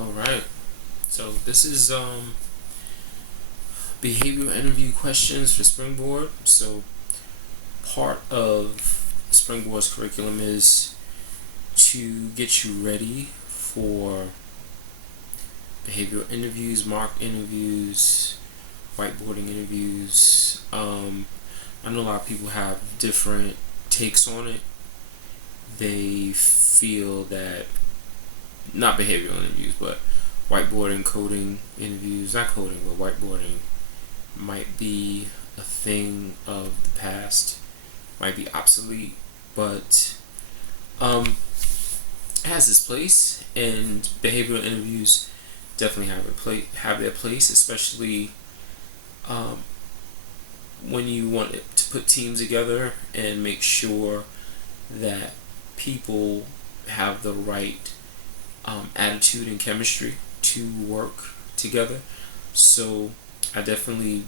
All right. So this is behavioral interview questions for Springboard. So part of Springboard's curriculum is to get you ready for behavioral interviews, mock interviews, whiteboarding interviews. I know a lot of people have different takes on it. They feel that not behavioral interviews, but whiteboarding, coding interviews, not coding, but whiteboarding might be a thing of the past, might be obsolete, but it has its place, and behavioral interviews definitely have their place, especially when you want to put teams together and make sure that people have the right attitude and chemistry to work together. So I definitely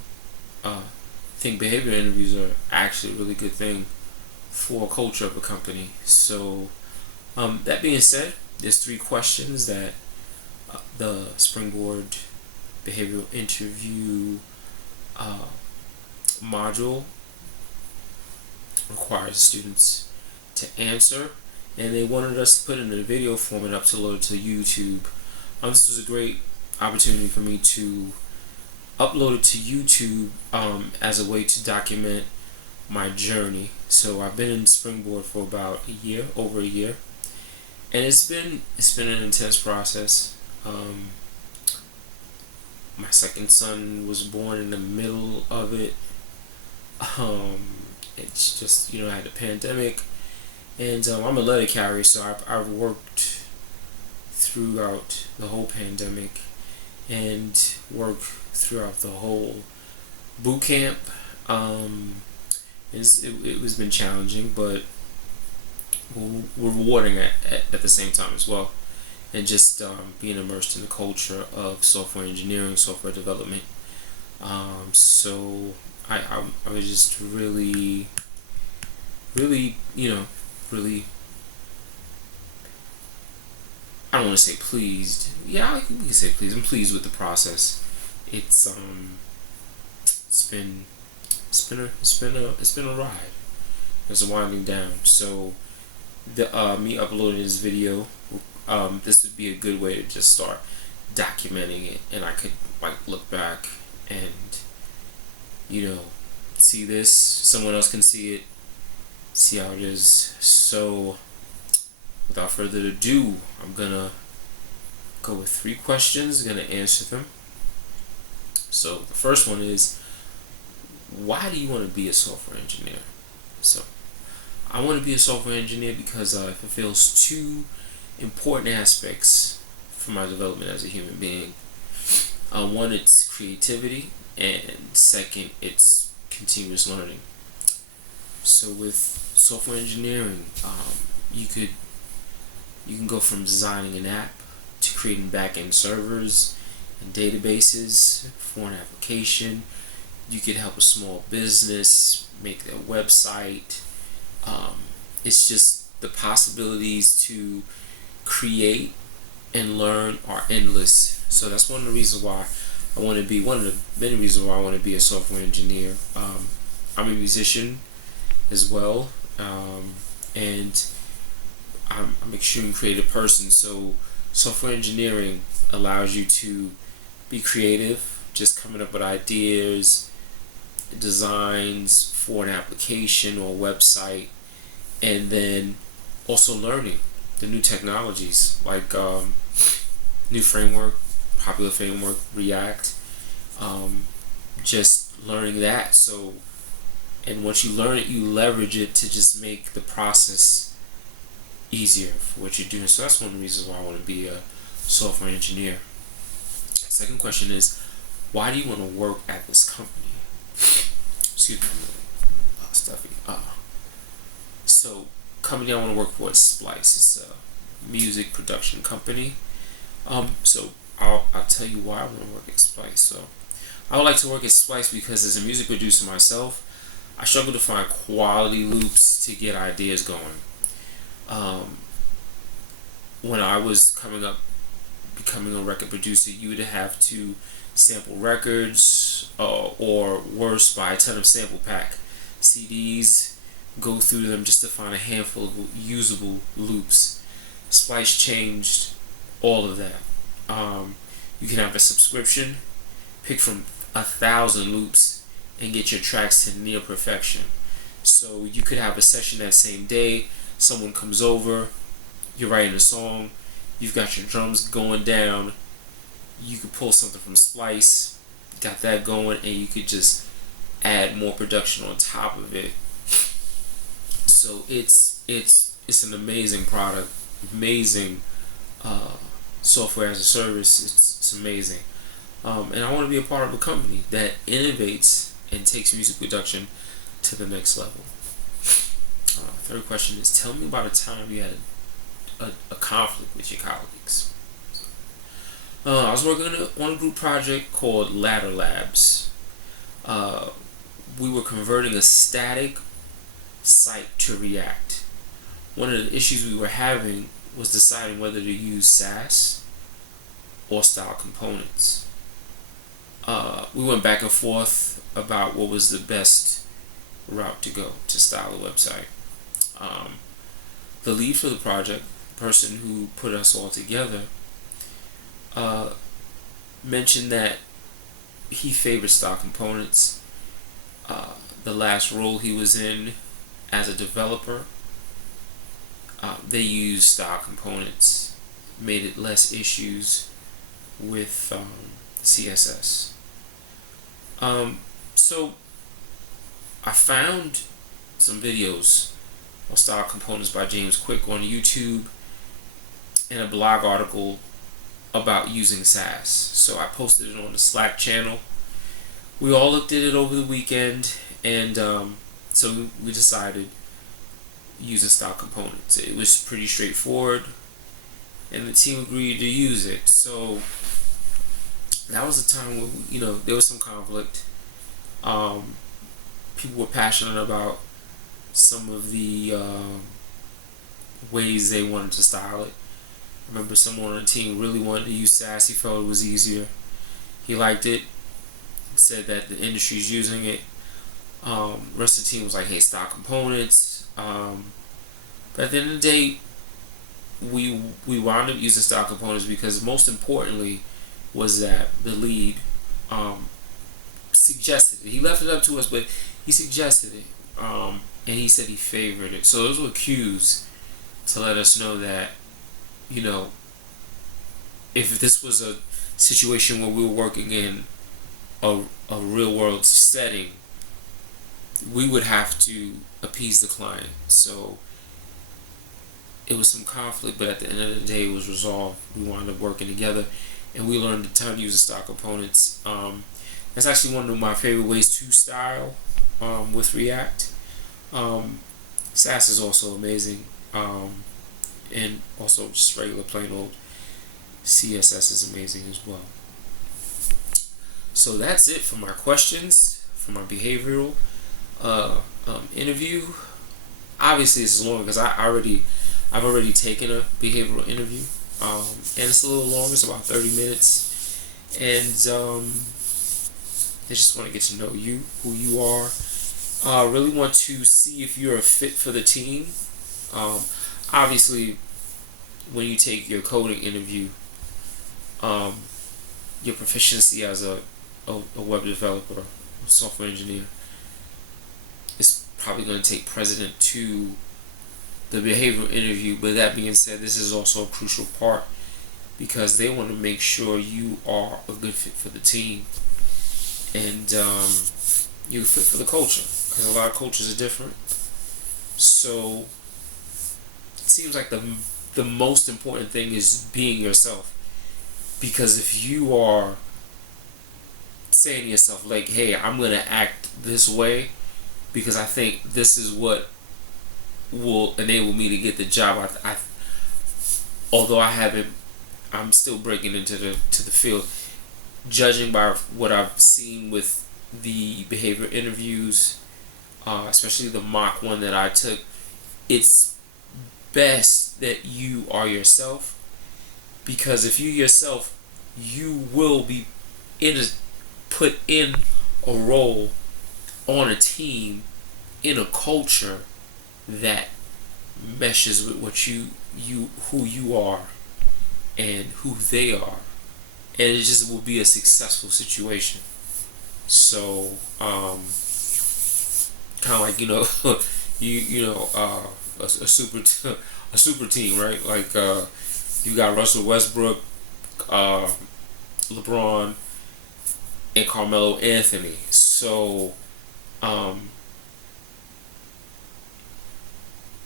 think behavioral interviews are actually a really good thing for a culture of a company. So that being said, there's 3 questions that the Springboard behavioral interview module requires students to answer, and they wanted us to put in a video format up to load to YouTube. This was a great opportunity for me to upload it to YouTube as a way to document my journey. So I've been in Springboard for about over a year, and it's been an intense process. My second son was born in the middle of it. It's just, I had the pandemic, and I'm a letter carrier, so I've worked throughout the whole pandemic and worked throughout the whole bootcamp. It was been challenging, but rewarding at the same time as well, and just being immersed in the culture of software engineering, software development. So I was just really, really, really, I don't want to say pleased. Yeah, we can say pleased. I'm pleased with the process. It's been a ride. It's winding down. So the me uploading this video, this would be a good way to just start documenting it, and I could look back and see this. Someone else can see it, see how it is. So without further ado, I'm gonna go with 3 questions, gonna answer them. So the first one is, why do you want to be a software engineer? So I want to be a software engineer because it fulfills 2 important aspects for my development as a human being. One, it's creativity, and second, it's continuous learning. So with software engineering, you can go from designing an app to creating back-end servers and databases for an application. You could help a small business make their website. It's just the possibilities to create and learn are endless. So that's one of the reasons why one of the many reasons why I want to be a software engineer. I'm a musician as well, and I'm an extremely creative person. So software engineering allows you to be creative, just coming up with ideas, designs for an application or website, and then also learning the new technologies like popular framework, React. Just learning that. So, and once you learn it, you leverage it to just make the process easier for what you're doing. So that's one of the reasons why I want to be a software engineer. Second question is, why do you want to work at this company? Excuse me, stuffy. So, company I want to work for is Splice. It's a music production company. So I'll tell you why I want to work at Splice. So I would like to work at Splice because as a music producer myself, I struggle to find quality loops to get ideas going. When I was coming up becoming a record producer, you would have to sample records, or worse, buy a ton of sample pack CDs, go through them just to find a handful of usable loops. Splice changed all of that. You can have a subscription, pick from 1,000 loops, and get your tracks to near perfection. So you could have a session that same day, someone comes over, you're writing a song, you've got your drums going down, you could pull something from Splice, got that going, and you could just add more production on top of it. So it's an amazing product, amazing software as a service. It's amazing, and I want to be a part of a company that innovates and takes music production to the next level. Third question is, tell me about a time you had a conflict with your colleagues. I was working on a group project called Ladder Labs. We were converting a static site to React. One of the issues we were having was deciding whether to use Sass or style components. We went back and forth about what was the best route to go to style a website. The lead for the project, the person who put us all together, mentioned that he favored style components. The last role he was in as a developer, they used style components, made it less issues with CSS. So I found some videos on style components by James Quick on YouTube and a blog article about using Sass. So I posted it on the Slack channel. We all looked at it over the weekend, and so we decided using style components. It was pretty straightforward, and the team agreed to use it. So that was a time when there was some conflict. People were passionate about some of the ways they wanted to style it. I remember someone on the team really wanted to use Sass. He felt it was easier. He liked it. He said that the industry's using it. Rest of the team was like, hey, style components. But at the end of the day, we wound up using style components because most importantly was that the lead suggested it. He left it up to us, but he suggested it. And he said he favored it. So those were cues to let us know that, if this was a situation where we were working in a real world setting, we would have to appease the client. So it was some conflict, but at the end of the day, it was resolved. We wound up working together, and we learned a ton using style components. That's actually one of my favorite ways to style with React. Sass is also amazing, and also just regular plain old CSS is amazing as well. So that's it for my questions, for my behavioral interview. Obviously, it's long because I've already taken a behavioral interview, and it's a little long. It's about 30 minutes, and I just want to get to know you, who you are. Really want to see if you're a fit for the team. Obviously, when you take your coding interview, your proficiency as a web developer, a software engineer, is probably going to take precedent to the behavioral interview. But that being said, this is also a crucial part because they want to make sure you are a good fit for the team, and you're fit for the culture, because a lot of cultures are different. So it seems like the most important thing is being yourself, because if you are saying to yourself like, hey, I'm going to act this way because I think this is what will enable me to get the job, although I'm still breaking into the field. Judging by what I've seen with the behavior interviews, especially the mock one that I took, it's best that you are yourself Because if you yourself, you will be put in a role on a team in a culture that meshes with what who you are and who they are, and it just will be a successful situation. So kind of like a super team, right? Like you got Russell Westbrook, LeBron, and Carmelo Anthony. So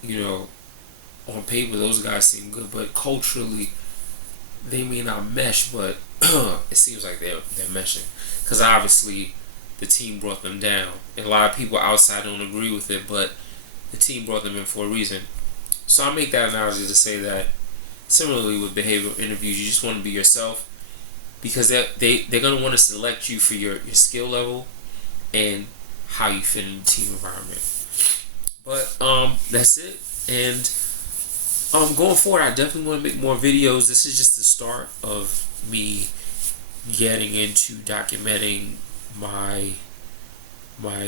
you know, on paper those guys seem good, but culturally they may not mesh. But it seems like they're meshing, because obviously the team brought them down. And a lot of people outside don't agree with it, but the team brought them in for a reason. So I make that analogy to say that similarly with behavioral interviews, you just want to be yourself, because they're gonna want to select you for your skill level and how you fit in the team environment. But that's it. And going forward, I definitely want to make more videos. This is just the start of me getting into documenting my my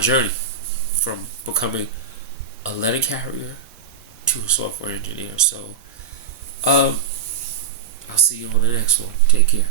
journey from becoming a letter carrier to a software engineer. So I'll see you on the next one. Take care.